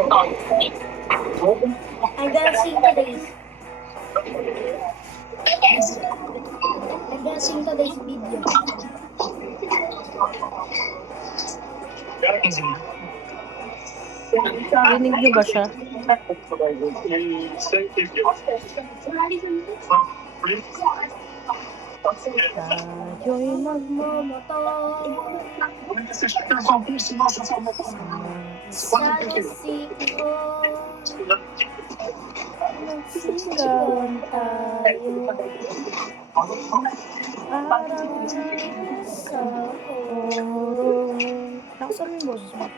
I'm gonna sing today's. I'm gonna sing today's video. Rinig niyo ba siya? Tayo'y magmamotor sa sitio. Magsigawan tayo parang sa oro. Nakasama yung boses mo.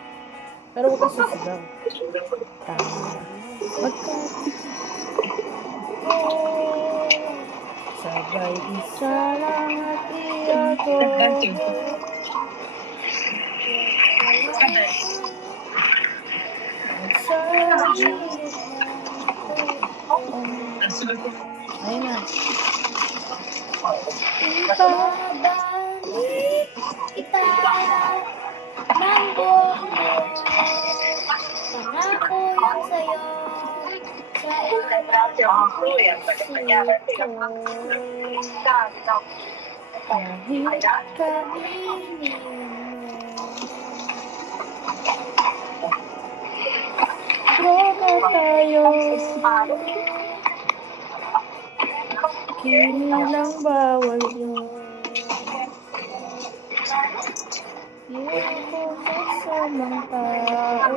Pero huwag kasi sigaw. Sabay isa lang at iyato. Ayun na. Ibabalik kita ng buong pangako yan sa'yo. Sa'yo kahit kainin mo. Droga tayo. Kinilang bawal yun. Di ako kasamang tao.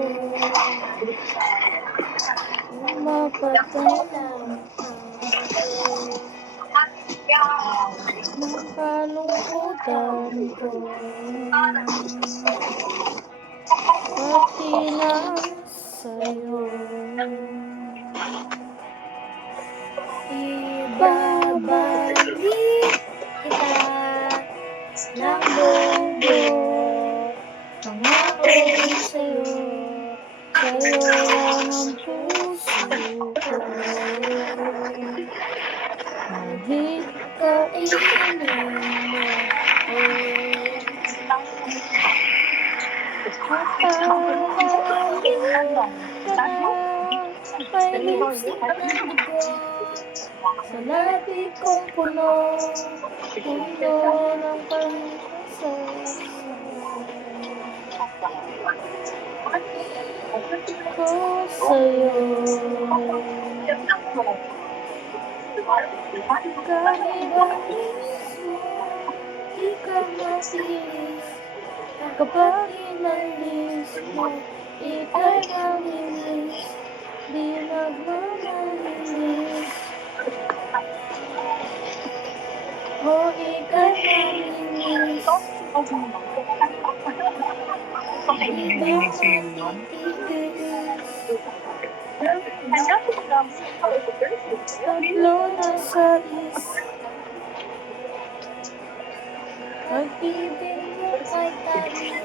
Mapatay lang ng kalungkutan ko. Pati na sa'yo. ibabalik kita ng buong Pangako sa'yo. Sa'yo lang ang puso ko. Kahit kainin mo. May lipstick na dugo sa labi kong puno ng pag-asa ko sa'yo. kahit alis mo, di ka matiis. Kapag inalis mo, ika'y mamilis, di magmamalinis. O ika'y mamilis, di matitiis. Tatlo na sais, pag-ibig mo ay talis.